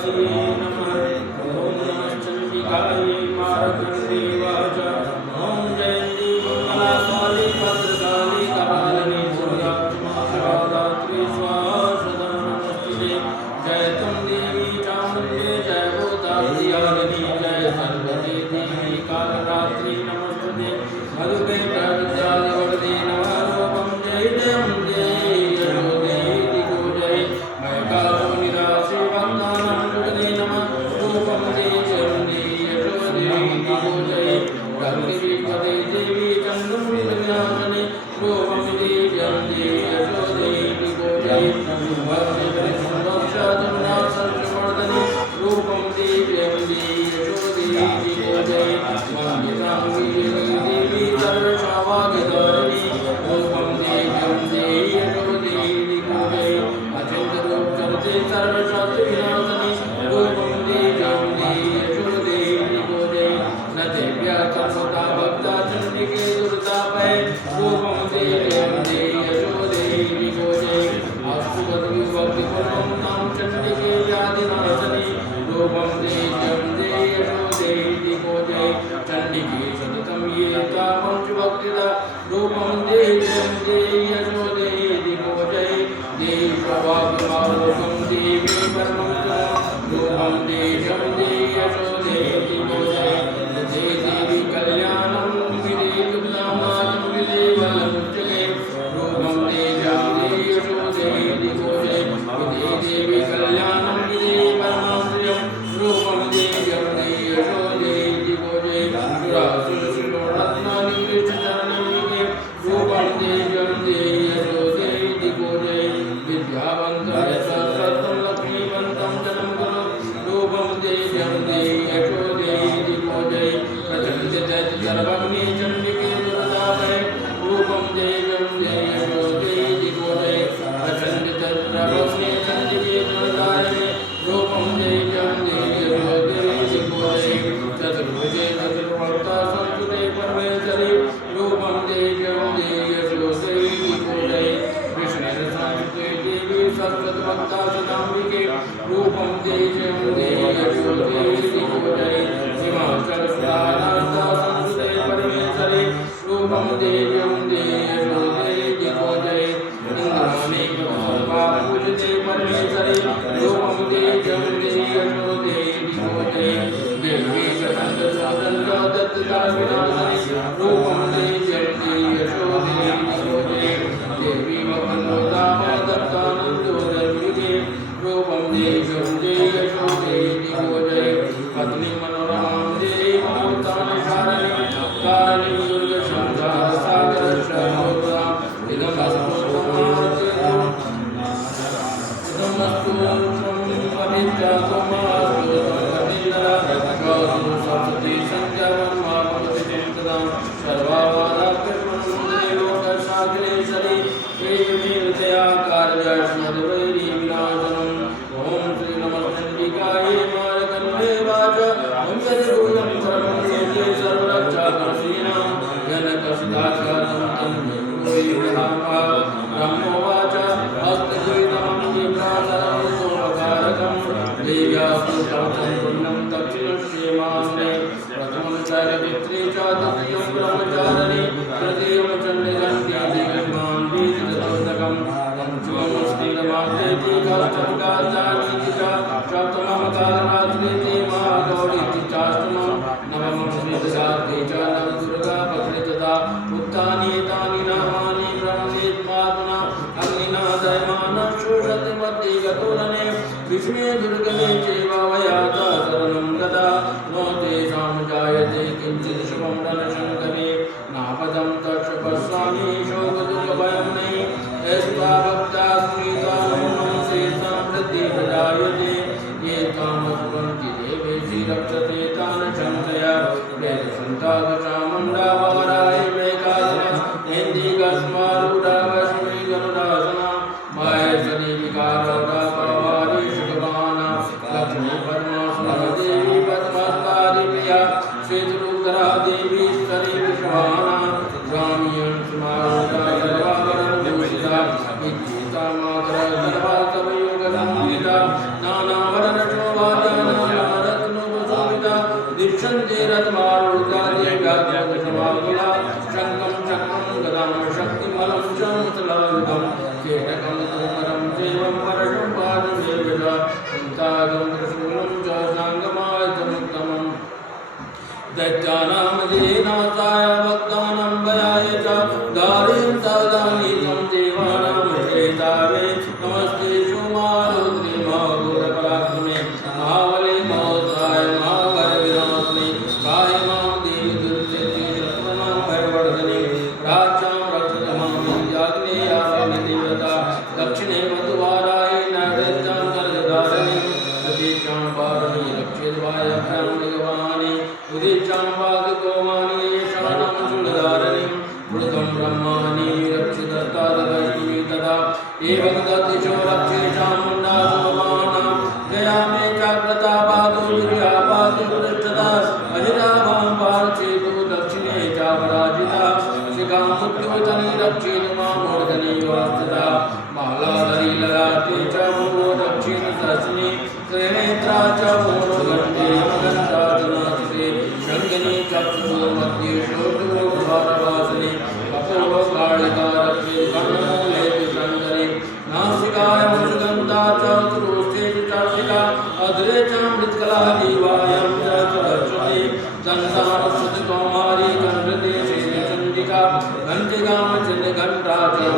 नमः। ओम नमः चंडिकाय मार्कण्डेयवाच। ओम जयन्ती मंगला काली भद्रकाली कपालिनी दुर्गा क्षमा स्वाहा नमस्ते। जय तुम देवी चामुंडे जय भूतात्यागिनी जय सर्वदे देवी कालरात्रि नमस्ते। मधुके प्रविद्यादिवरदे नमः। रूपं जय जयं जय यशो जय दिगो जय मैं कालो निराशे वन्दानां जुगदे नमः। रूपं जय जयं जय यशो जय दिगो जय रंगविपदे देवी चन्द्रमण्डलविनाशने। रूपं जय जयं जय यशो जय दिगो जय वर्षातुर्नाशर्षवर्धने। रूपं जय जयं जय यशो जय दिगो जय वन्दितां देवी सर्वशावादितारिणी। रूपं जय जयं जय यशो जय दिगो जय अचिन्त्यरूप चरते सर्वशास्त्रविनाशने। रूपं जय जयं जय यशो जय दिगो जय न देव्या सर्वदा भक्ता चण्डिके दुर्तापये। रूपं जय जयं जय यशो जय दिगो जय अस्तुभक्तिपूर्वं नाम चण्डिके व्याधिनाशने। रूपं जय जयं जय यशो जय दिगो जय चण्डिके सततं ये तापं च भक्तिदा। रूपं जय जयं जय यशो जय दिगो जय देवी प्रभावरूपं देवी परमं रूपं जय जयं जय यशो जय दिगो जय जय देवी कल्याणं विदे दुर्नामानं विदे वल्लभुजगे। रूपं जय जयं जय यशो जय दिगो जय विदे देवी कल्याणं विदे परमाश्रियं। रूपं जय जयं जय यशो जय दिगो जय सुरासुरशिरोरत्नानिवृष्टचरणनिके। रूपं जय जयं जय यशो जय दिगो जय विद्यावन्तं सरस्वतं लक्ष्मीवन्तं जनं गुरु। रूपं जय जयं जय यशो जय दिगो जय प्रचण्ड जयति सर्वज्ञे चण्डिके दुर्तापये। रूपं जय जयं जय यशो जय दिगो जय प्रचण्ड सर्वज्ञे चण्डिके दुर्तारिणे। रूपं जय जयं जय यशो जय दिगो जय चतुर्भुजे चतुर्भक्ता संयुते परमेश्वरि। रूपं जय जयं जय यशो जय दिगो जय कृष्णेन संयुते देवी सर्वभक्ता सदाम्बिके। रूपं जय जयं जय यशो जय दिगो जय हिमाचल सुरानाथा संयुते परमेश्वरि। रूपं जय जयं जय यशो जय दिगो जय इंद्राणी सर्वा पूजते परमेश्वरि। रूपं जय जयं जय यशो जय दिगो जय देवी दत्तविनाशनि। रूपं जय जयं जय यशो जय दिगो जय देवी दत्तानन्दोदर्मिके। रूपं जय जयं जय यशो जय दिगो जय पत्नी मनोरमां जय मनोत्थानकारिणी कारिणी दुर्गसंहार सागर शरणोदा। इदमस्तु पवित्रमास्तु कपिन्दरा गौतम सरस्वती संज्ञावन्मा भवति चिन्ततां सर्वावादाकृष्णमुद्रे लोकसागरेश्वरि एकमेवतया कार्याय स्मद्वैरी विनाशनम्। ॐ श्री नमः चण्डिकायै मार्कण्डेयवाच। ॐ यदिभूतं सर्वं लोके सर्वरक्षाकर्षीणां जनकसिताकारं तन्मे ब्रह्मोवाच हस्तद्वैतं विभ्राजनं सोमकारकं देव्यास्तु सर्वं पुण्यं दक्षिणश्येमास्ते। प्रथमं चारित्रे च द्वितीयं ब्रह्मचारिणी तृतीयं चण्डिगन्ति देवीमां बीजतोदकं पञ्चमं स्थिरमात्रेति काष्ठकाचारीति च सप्तमं कालरात्रेति महागौरीति चाष्टमं नवमं श्रीदशार्थे च नवदुर्गा पत्रितदा। उत्तानि तानि नामानि ब्रह्मेत्मात्मना अग्निना दयमानं शोषति मध्ये गतोरणे। विष्णे दुर्गमे चैवावयाता शरणं गता नो तेषां जायते किञ्चित् शुभं रणशङ्करे। नापदं तच्च पश्यामि शोकदुःखभयं नहि यस्वा भक्ता स्मृतानुमं शेषां वृद्धिर्जायते। ये तामस्वन्ति देवेशि रक्षते तान् क्षन्तया वेदसन्ताकचामुण्डावराय मेकादमेन्दिकस्मारूढावस्मै गरुडासना महेश्वरी विकारोढा परवारी शुभवाना लक्ष्मी परमासुरा देवी पद्मस्तारी प्रिया श्वेतरूपधरा देवी स्तरी विश्ववाना स्वामियं सुमारूढा सर्वाभरणं भूषिता विद्युता मातरा सर्वा सर्वयोगसंयुता नानावरणशोभा चित्तागम त्रिशूलं च साङ्गमायतमुत्तमम् दैत्यानां दीनाताय भक्तानां भयाय च दारिं सदानीतं देवानां श्रेतावे नमस्ते शुमारुद्रे महाघोरपराक्रमे महाबले महोत्साय महाभयविनाशिने पाहि मां देवी दुर्चेति शत्रूणां भयवर्धने राज्यां रक्षत मां विद्याग्नेयाग्नि देवता दक्षिणे मधुवाराय नैवेद्यां कर्गधारिणीं प्रतीक्षां पारणी रक्षेद्वायभ्यां भगवानि उदिचां वाग्गोमानि येषाणां शूलधारिणीं मृतं ब्रह्माणि रक्षितस्तादवैष्णवी तदा एवं दद्दिशो रक्षेषां मुण्डासुरमाणां जया मे चाग्रता पातु दुर्या पातु पृष्ठतः अजिताभां पार्चेतु दक्षिणे चापराजिता शिखां मृत्युवचनी रक्षेतु मां मूर्धनि वास्तदा मालाधरी ललाटे च मुखो दक्षिण दर्शने त्रिनेत्रा च मूढगण्डे यमगन्धा जनासिते शङ्खिनी चक्षुर्मध्ये श्लोकभारवासिनी कपोलो कालिका रक्षे कर्णमूले शङ्करे नासिकाय मृगन्धा च तुरोष्ठे चर्चिका अधरे च मृत्कला जीवायां च सुरक्षते दन्तानुसृति कौमारी कण्ठदेशे चण्डिका घण्टिकां चिन्नघण्टा च